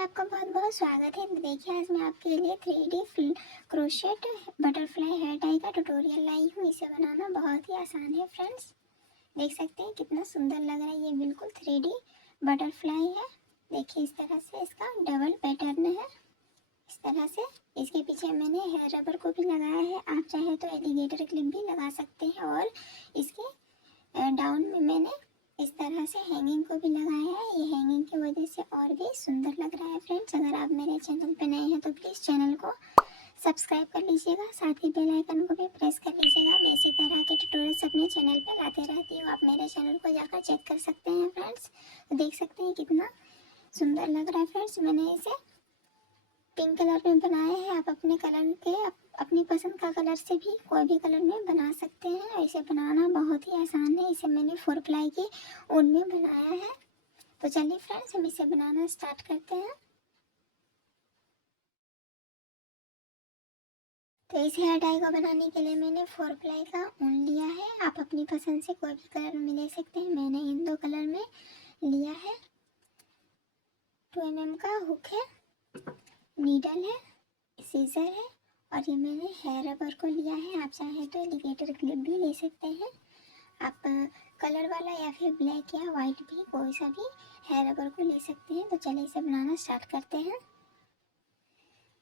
में आपका बहुत बहुत स्वागत है। देखिए आज मैं आपके लिए 3D crochet butterfly hair tie का ट्यूटोरियल लाई हूँ। इसे बनाना बहुत ही आसान है फ्रेंड्स। देख सकते हैं कितना सुंदर लग रहा है। ये बिल्कुल 3D बटरफ्लाई है। देखिए इस तरह से इसका डबल पैटर्न है। इस तरह से इसके पीछे मैंने हेयर रबर को भी लगाया है। आप चाहे तो एलिगेटर क्लिप भी लगा सकते हैं। और इसके डाउन में मैंने इस तरह से हैंगिंग को भी लगाया है। ये हैंगिंग की वजह से और भी सुंदर लग रहा है फ्रेंड्स। अगर आप मेरे चैनल पर नए हैं तो प्लीज़ चैनल को सब्सक्राइब कर लीजिएगा, साथ ही बेल आइकन को भी प्रेस कर लीजिएगा। मैं इसी तरह के ट्यूटोरियल्स अपने चैनल पर लाते रहती हूँ। आप मेरे चैनल को जाकर चेक कर सकते हैं फ्रेंड्स। तो देख सकते हैं कितना सुंदर लग रहा है फ्रेंड्स। मैंने इसे पिंक कलर में बनाया है। आप अपने कलर के अपनी पसंद का कलर से भी कोई भी कलर में बना सकते हैं। इसे बनाना बहुत ही आसान है। इसे मैंने 4 प्लाई की ऊन में बनाया है। तो चलिए फ्रेंड्स हम इसे बनाना स्टार्ट करते हैं। तो इस हेयर टाई को बनाने के लिए मैंने 4 प्लाई का ऊन लिया है। आप अपनी पसंद से कोई भी कलर में ले सकते हैं। मैंने इन 2 कलर में लिया है। 2 mm का हुक है, नीडल है, सीजर है और ये मैंने हेयर रबर को लिया है। आप चाहें तो एलिगेटर क्लिप भी ले सकते हैं। आप कलर वाला या फिर ब्लैक या वाइट भी कोई सा भी हेयर रबर को ले सकते हैं। तो चलिए इसे बनाना स्टार्ट करते हैं।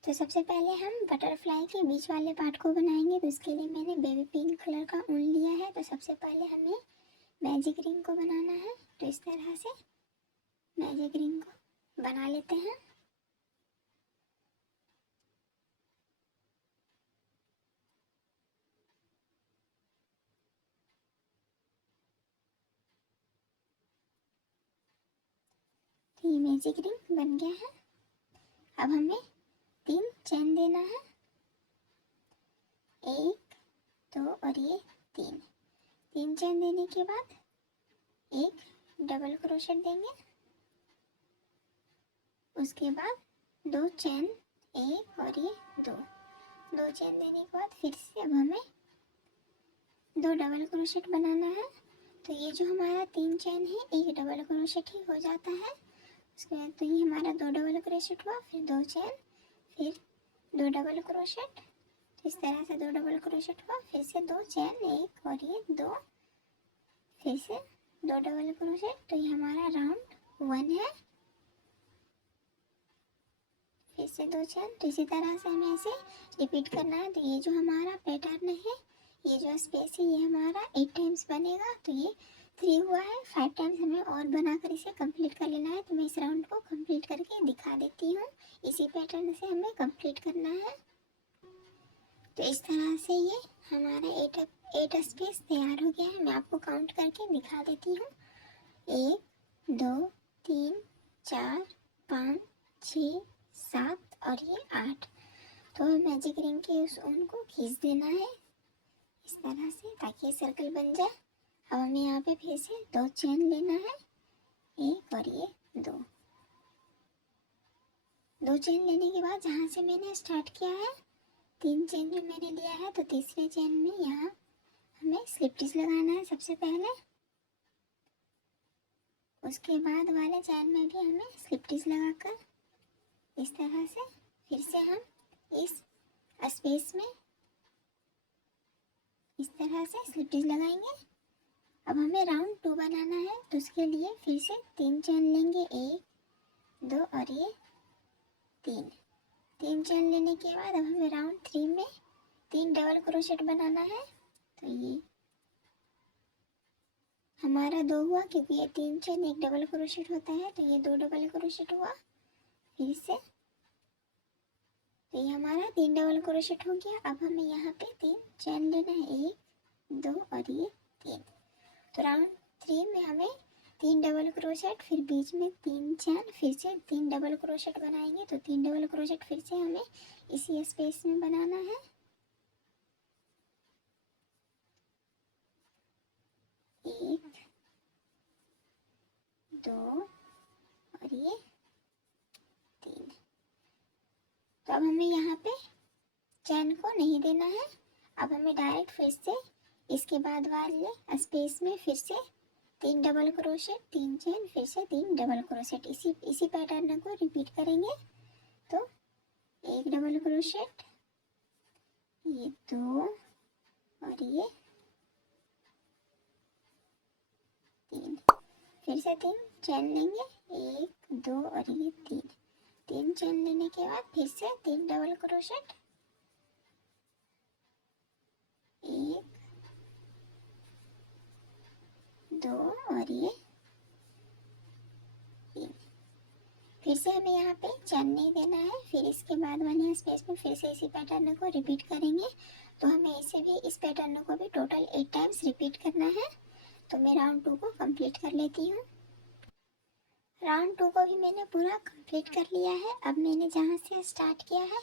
तो सबसे पहले हम बटरफ्लाई के बीच वाले पार्ट को बनाएंगे। तो इसके लिए मैंने बेबी पिंक कलर का ऊन लिया है। तो सबसे पहले हमें मैजिक रिंग को बनाना है। तो इस तरह से मैजिक रिंग को बना लेते हैं। तो ये मैजिक रिंग बन गया है। अब हमें 3 चेन देना है, 1 2 और ये 3 चेन देने के बाद एक डबल क्रोशेट देंगे। उसके बाद 2 चेन, 1 और ये 2 चेन देने के बाद फिर से अब हमें 2 डबल क्रोशेट बनाना है। तो ये जो हमारा 3 चेन है एक डबल क्रोशेट ही हो जाता है। उसके बाद तो ये हमारा 2 डबल क्रोशेट हुआ, फिर 2 चेन, फिर 2 डबल क्रोशेट। इस तरह से 2 डबल क्रोशेट हुआ, फिर से 2 चेन, 1 और ये 2, फिर से 2 डबल क्रोशेट। तो ये हमारा राउंड 1 है। फिर से 2 चेन। तो इसी तरह से हमें इसे रिपीट करना है। तो ये जो हमारा पैटर्न है, ये जो स्पेस है, ये हमारा 8 टाइम्स बनेगा। तो ये 3 हुआ है, 5 टाइम्स हमें और बनाकर इसे कंप्लीट कर लेना है। तो मैं इस राउंड को कंप्लीट करके दिखा देती हूँ। इसी पैटर्न से हमें कंप्लीट करना है। तो इस तरह से ये हमारा 8 स्पेस तैयार हो गया है। मैं आपको काउंट करके दिखा देती हूँ। 1 2 3 4 5 6 7 और ये 8। तो मैजिक रिंग के उस ऊन को खींच देना है इस तरह से, ताकि ये सर्कल बन जाए। अब हमें यहाँ पे फिर से 2 चेन लेना है, 1 और ये 2 चेन लेने के बाद जहाँ से मैंने स्टार्ट किया है 3 चेन जो मैंने लिया है, तो तीसरे चेन में यहाँ हमें स्लिप स्टिच लगाना है सबसे पहले। उसके बाद वाले चेन में भी हमें स्लिप स्टिच लगाकर इस तरह से फिर से हम इस स्पेस में इस तरह से स्लिप स्टिच लगाएंगे। अब हमें राउंड 2 बनाना है। तो उसके लिए फिर से 3 चेन लेंगे, 1 2 और ये 3 चेन लेने के बाद अब हमें राउंड 3 में 3 डबल क्रोशेट बनाना है। तो ये हमारा 2 हुआ, क्योंकि ये 3 चेन एक डबल क्रोशेट होता है। तो ये 2 डबल क्रोशेट हुआ। फिर से तो ये हमारा 3 डबल क्रोशेट हो गया। अब हमें यहाँ पे 3 चेन लेना है, 1 2 और ये 3। तो राउंड 3 में हमें 3 डबल क्रोशेट, फिर बीच में 3 चेन, फिर से 3 डबल क्रोशेट बनाएंगे। तो 3 डबल क्रोशेट फिर से हमें इसी स्पेस में बनाना है। 1 2 और ये 3। तो अब हमें यहाँ पे चेन को नहीं देना है। अब हमें डायरेक्ट फिर से इसके बाद वाले स्पेस में फिर से 3 डबल क्रोशेट, 3 चेन, फिर से 3 डबल क्रोशेट। इसी पैटर्न को रिपीट करेंगे। तो 1 डबल क्रोशेट, ये 2 और ये 3, फिर से 3 चेन लेंगे, 1 2 और ये 3 चेन लेने के बाद फिर से 3 डबल क्रोशेट, 1 2 और ये 3। फिर से हमें यहाँ पे चेन नहीं देना है। फिर इसके बाद वाले स्पेस में फिर से इसी पैटर्न को रिपीट करेंगे। तो हमें इस पैटर्न को भी टोटल 8 टाइम्स रिपीट करना है। तो मैं राउंड 2 को कंप्लीट कर लेती हूँ। राउंड 2 को भी मैंने पूरा कंप्लीट कर लिया है। अब मैंने जहाँ से स्टार्ट किया है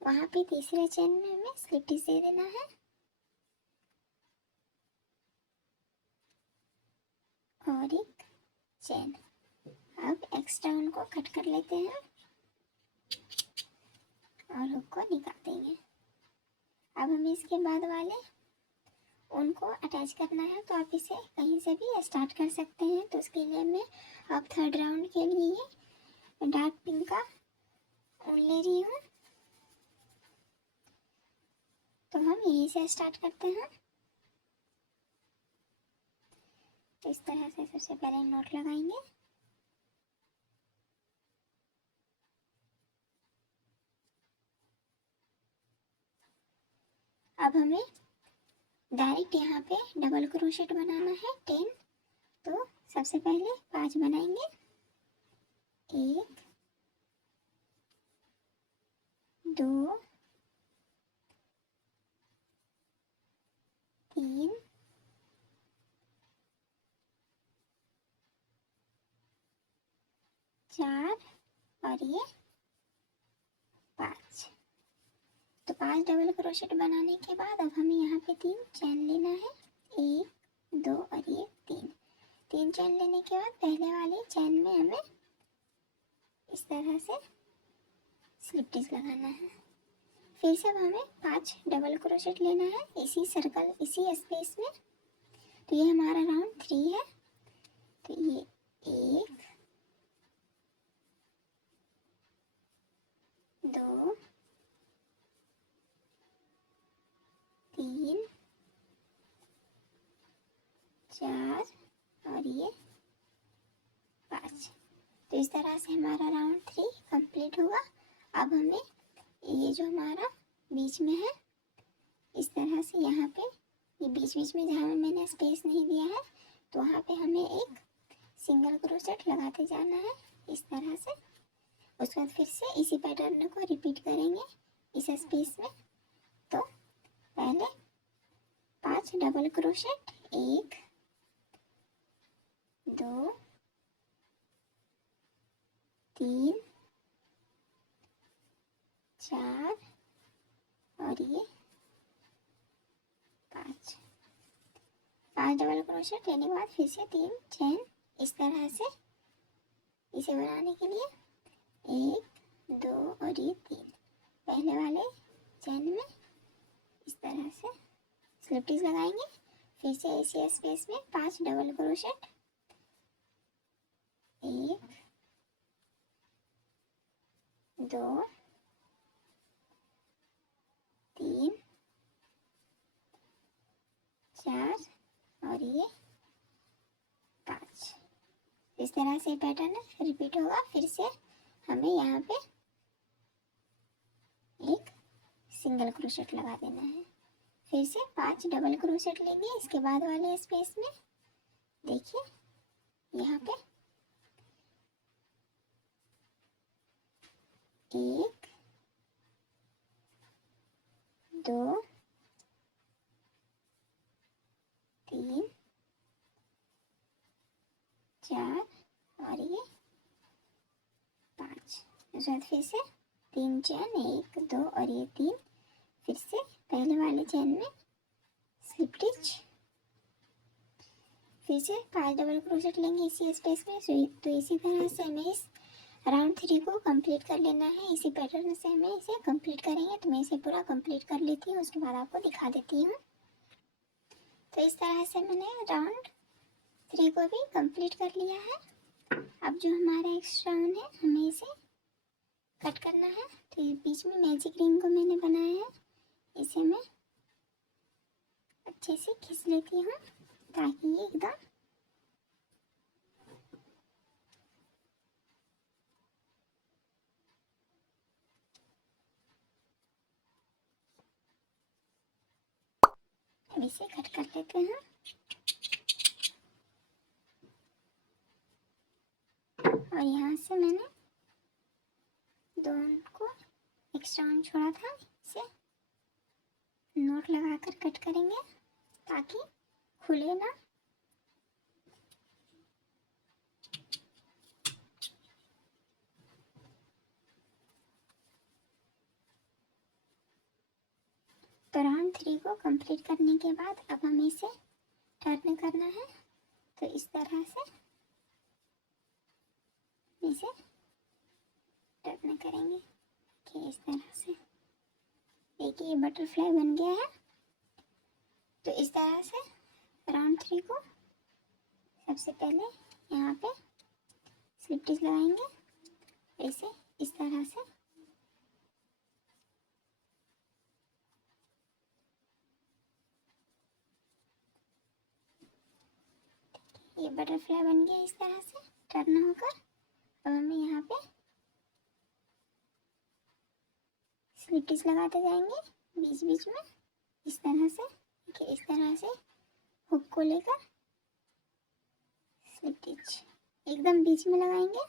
वहाँ पे तीसरे चेन में हमें स्लिप स्टिच दे देना है और एक चेन। अब एक्स्ट्रा उनको कट कर लेते हैं और हुक को निकाल देंगे। अब हमें इसके बाद वाले उनको अटैच करना है। तो आप इसे कहीं से भी स्टार्ट कर सकते हैं। तो उसके लिए मैं अब थर्ड राउंड के लिए डार्क पिंक का ऊन ले रही हूँ। तो हम यहीं से स्टार्ट करते हैं। तो इस तरह से सबसे पहले नोट लगाएंगे। अब हमें डायरेक्ट यहाँ पे डबल क्रोशेट बनाना है 10। तो सबसे पहले 5 बनाएंगे, 1 2 3 4 और ये 5। तो 5 डबल क्रोशेट बनाने के बाद अब हमें यहाँ पे 3 चेन लेना है, 1 2 और ये 3 चेन लेने के बाद पहले वाले चेन में हमें इस तरह से स्लिप स्टिच लगाना है। फिर से अब हमें 5 डबल क्रोशेट लेना है इसी सर्कल, इसी स्पेस में। तो ये हमारा राउंड 3 है। तो ये 1 2 3 4 और ये 5। तो इस तरह से हमारा राउंड 3 कंप्लीट हुआ। अब हमें ये जो हमारा बीच में है इस तरह से यहाँ पे ये बीच में जहाँ मैंने स्पेस नहीं दिया है तो वहाँ पे हमें एक सिंगल क्रोशेट लगाते जाना है इस तरह से। उसके बाद फिर से इसी पैटर्न को रिपीट करेंगे इस स्पेस में। तो पहले 5 डबल क्रोशेट, 1 2 3 4 और ये 5 डबल क्रोशेट लेने के बाद फिर से 3 चेन इस तरह से इसे बनाने के लिए 1 2 और ये 3 पहले वाले चेन में इस तरह से स्लिप स्टिच लगाएंगे। फिर से इसी स्पेस में 5 डबल क्रोशेट, 1 2 3 4 और ये 5। इस तरह से पैटर्न रिपीट होगा। फिर से हमें यहाँ पे एक सिंगल क्रोशेट लगा देना है। फिर से 5 डबल क्रोशेट लेंगे इसके बाद वाले स्पेस में। देखिए यहाँ पे 1 2 3 4 और ये 5। उसके बाद फिर से 3 चेन, 1 2 और ये 3। फिर से पहले वाले चेन में स्लिप स्टिच। फिर से 5 डबल क्रोशेट लेंगे इसी स्पेस में। तो इसी तरह से हमें इस राउंड 3 को कंप्लीट कर लेना है। इसी पैटर्न से हमें इसे कंप्लीट करेंगे। तो मैं इसे पूरा कंप्लीट कर लेती हूँ, उसके बाद आपको दिखा देती हूँ। तो इस तरह से मैंने राउंड 3 को भी कंप्लीट कर लिया है। अब जो हमारा एक्स्ट्रा वन है हमें इसे कट करना है। तो ये बीच में मैजिक रिंग को मैंने बनाया है, इसे मैं अच्छे से खींच लेती हूँ ताकि ये एकदम अब इसे कट कर लेते हैं। और यहाँ से मैंने दोनों को एक्स्ट्रा वन छोड़ा था, इसे नोट लगाकर कट करेंगे ताकि खुले ना। तो राउंड 3 को कंप्लीट करने के बाद अब हमें इसे टर्न करना है। तो इस तरह से इसे टर्न करेंगे कि इस तरह से देखिए ये बटरफ्लाई बन गया है। तो इस तरह से राउंड 3 को सबसे पहले यहाँ पे स्लिप स्टिच लगाएंगे, ऐसे इस तरह से। ये बटरफ्लाई बन गया इस तरह से टर्न होकर। अब हमें यहाँ पे स्लिप स्टिच लगाते जाएंगे बीच बीच में इस तरह से। देखिए इस तरह से हुक को लेकर स्लिप स्टिच एकदम बीच में लगाएंगे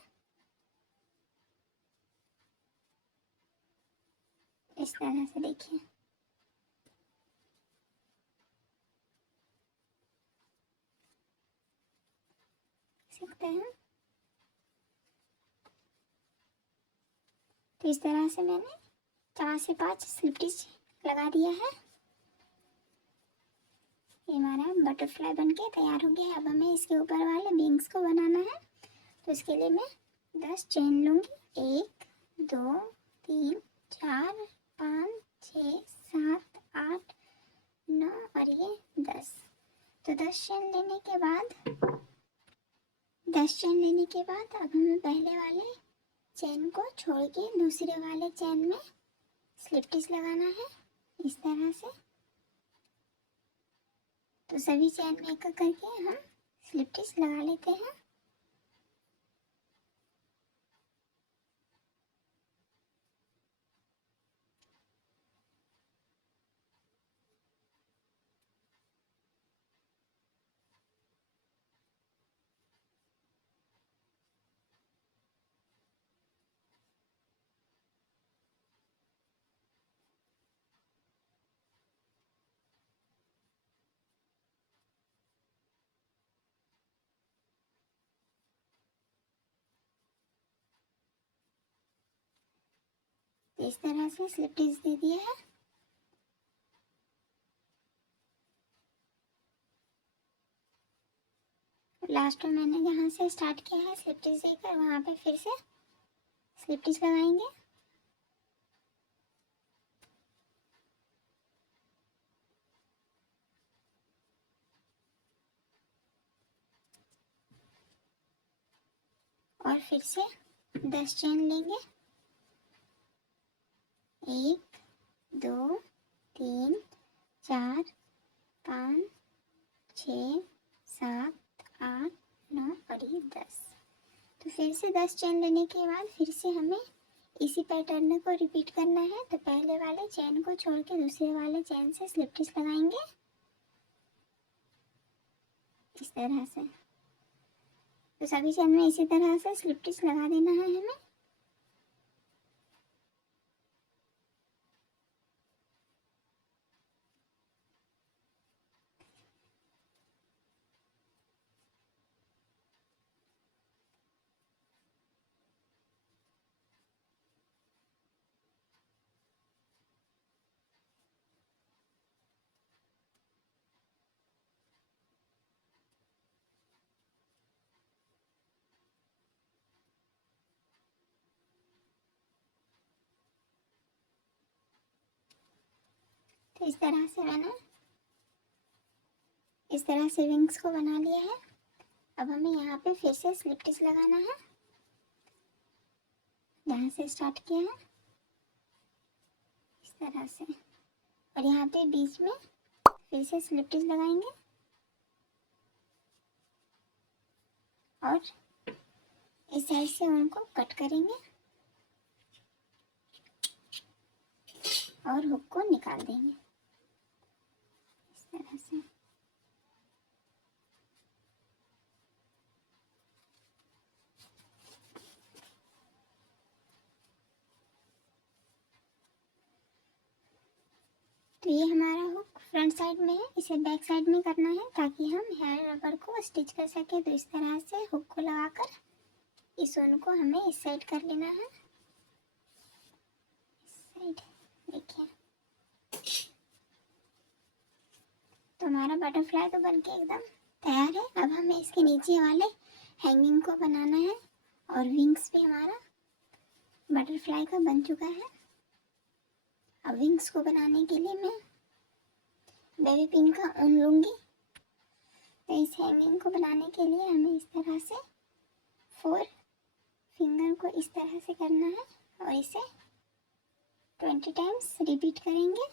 इस तरह से। देखिए सकते हैं। तो इस तरह से मैंने 4 से 5 स्लिप स्टिच लगा दिया है। ये हमारा बटरफ्लाई बनके तैयार हो गया है। अब हमें इसके ऊपर वाले विंग्स को बनाना है। तो इसके लिए मैं 10 चेन लूँगी। 1 2 3 4 5 6 7 8 9 और ये 10। तो 10 चेन लेने के बाद 10 चेन लेने के बाद अब हमें पहले वाले चेन को छोड़ के दूसरे वाले चेन में स्लिप स्टिच लगाना है इस तरह से। तो सभी चेन में एक करके हम स्लिप स्टिच लगा लेते हैं। इस तरह से स्लिप स्टिच दे दिया है। लास्ट में मैंने जहाँ से स्टार्ट किया है स्लिप स्टिच देकर वहाँ पे फिर से स्लिप स्टिच लगाएंगे। और फिर से 10 चेन लेंगे। 1 2 3 4 5 6 7 8 9 और ये 10। तो फिर से 10 चेन लेने के बाद फिर से हमें इसी पैटर्न को रिपीट करना है। तो पहले वाले चेन को छोड़ के दूसरे वाले चेन से स्लिप स्टिच लगाएंगे इस तरह से। तो सभी चेन में इसी तरह से स्लिप स्टिच लगा देना है हमें। तो इस तरह से विंग्स को बना लिया है। अब हमें यहाँ पे फिर से स्लिप स्टिच लगाना है, जहाँ से स्टार्ट किया है इस तरह से, और यहाँ पे बीच में फिर से स्लिप स्टिच लगाएंगे और इस साइड से उनको कट करेंगे और हुक को निकाल देंगे इस तरह से। तो ये हमारा हुक फ्रंट साइड में है, इसे बैक साइड में करना है ताकि हम हेयर रबर को स्टिच कर सके। तो इस तरह से हुक को लगाकर इस ऊन को हमें इस साइड कर लेना है, इस साइड देखिए। तो हमारा बटरफ्लाई तो बनके एकदम तैयार है। अब हमें इसके नीचे वाले हैंगिंग को बनाना है और विंग्स भी हमारा बटरफ्लाई का बन चुका है। अब विंग्स को बनाने के लिए मैं बेबी पिंक का ऊन लूँगी। तो इस हैंगिंग को बनाने के लिए हमें इस तरह से 4 फिंगर को इस तरह से करना है और इसे 20 टाइम्स रिपीट करेंगे।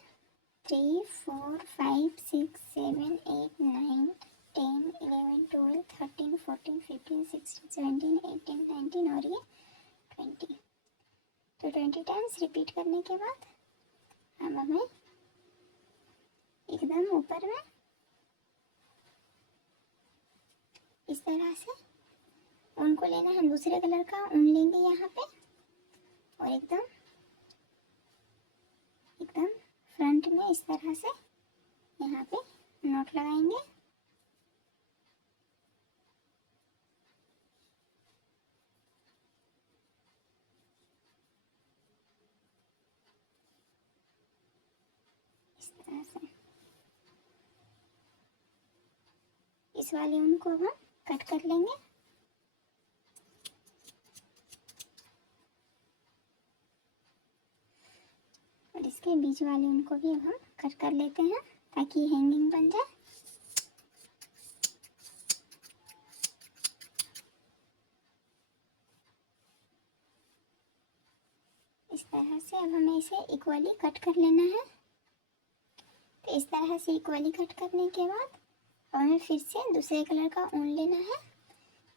3 4 5 6 7 8 9 10 11 12 13 14 15 16 17 18 19 और ये 20। तो 20 टाइम्स रिपीट करने के बाद हम हमें एकदम ऊपर में इस तरह से ऊन को लेना है, दूसरे कलर का ऊन लेंगे यहाँ पे और एकदम फ्रंट में इस तरह से यहाँ पे नॉट लगाएंगे। इस तरह से इस वाले ऊन को हम कट कर लेंगे। और इसके बीच वाले ऊन को भी अब हम कट कर लेते हैं ताकि हैंगिंग बन जाए। इस तरह से अब हमें इसे इक्वली कट कर लेना है। तो इस तरह से इक्वली कट करने के बाद हमें फिर से दूसरे कलर का ऊन लेना है,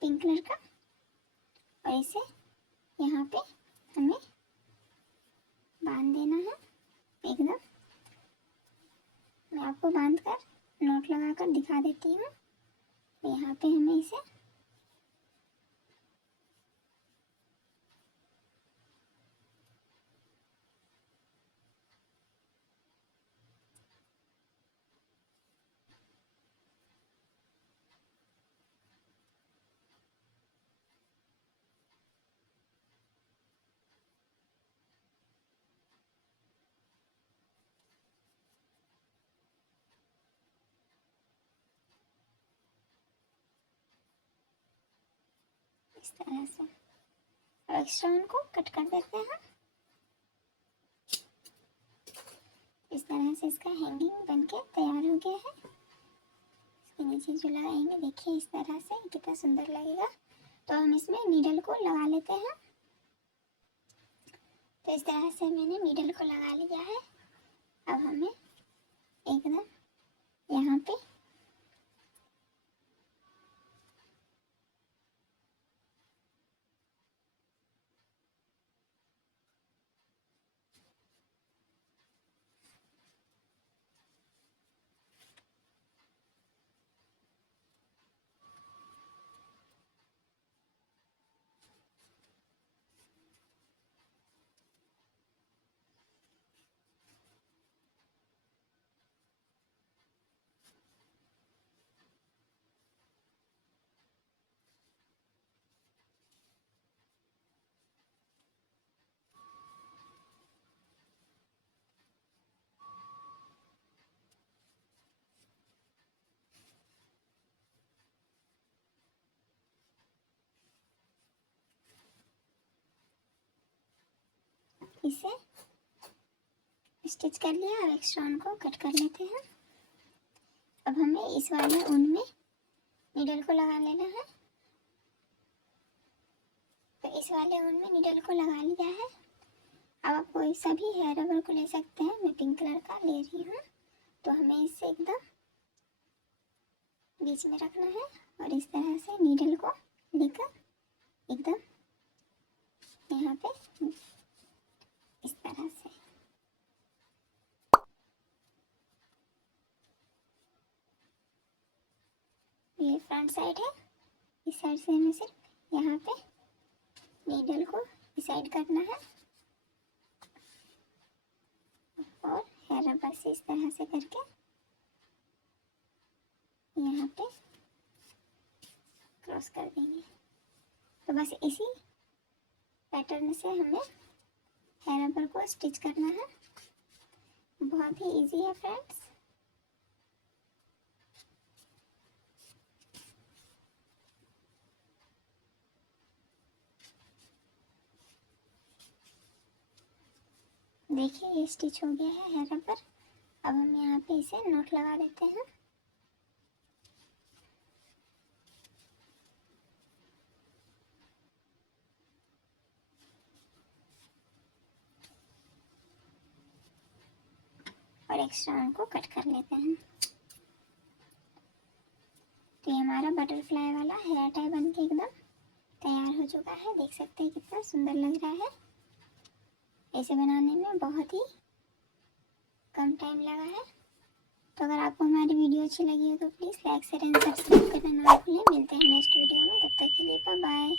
पिंक कलर का, और इसे यहाँ पे हमें बांध देना है एकदम। मैं आपको बांध कर नोट लगा कर दिखा देती हूँ। यहाँ पे हमें इसे इस तरह से एक्स्ट्रा उनको कट कर देते हैं। इस तरह से इसका हैंगिंग बनके तैयार हो गया है। इसके नीचे जो लगाएंगे देखिए इस तरह से कितना सुंदर लगेगा। तो हम इसमें नीडल को लगा लेते हैं। तो इस तरह से मैंने नीडल को लगा लिया है। अब हमें एकदम यहाँ पे इसे स्टिच कर लिया। अब एक्स्ट्रा ऊन को कट कर लेते हैं। अब हमें इस वाले ऊन में नीडल को लगा लेना है इस वाले ऊन में नीडल को लगा लिया है। अब आप कोई सा भी हेयर रबर को ले सकते हैं, मैं पिंक कलर का ले रही हूँ। तो हमें इसे एकदम बीच में रखना है और इस तरह से नीडल को लेकर एकदम यहाँ पे इस तरह से ये फ्रंट साइड है। इस साइड से हमें सिर्फ यहाँ पे नीडल को डिसाइड करना है और हेयर रबर से इस तरह से करके यहाँ पे क्रॉस कर देंगे। तो बस इसी पैटर्न से हमें हेयर रबर को स्टिच करना है। बहुत ही इजी है फ्रेंड्स। देखिए ये स्टिच हो गया है हेयर रबर। अब हम यहाँ पे इसे नॉट लगा देते हैं। और एक्स्ट्रा ऊन को कट कर लेते हैं। तो ये हमारा बटरफ्लाई वाला हेयर टाई बन के एकदम तैयार हो चुका है। देख सकते हैं कितना सुंदर लग रहा है। इसे बनाने में बहुत ही कम टाइम लगा है। तो अगर आपको हमारी वीडियो अच्छी लगी हो तो please like share and subscribe करना ना भूलें। मिलते हैं नेक्स्ट वीडियो में, तब तक के लिए बाय बाय।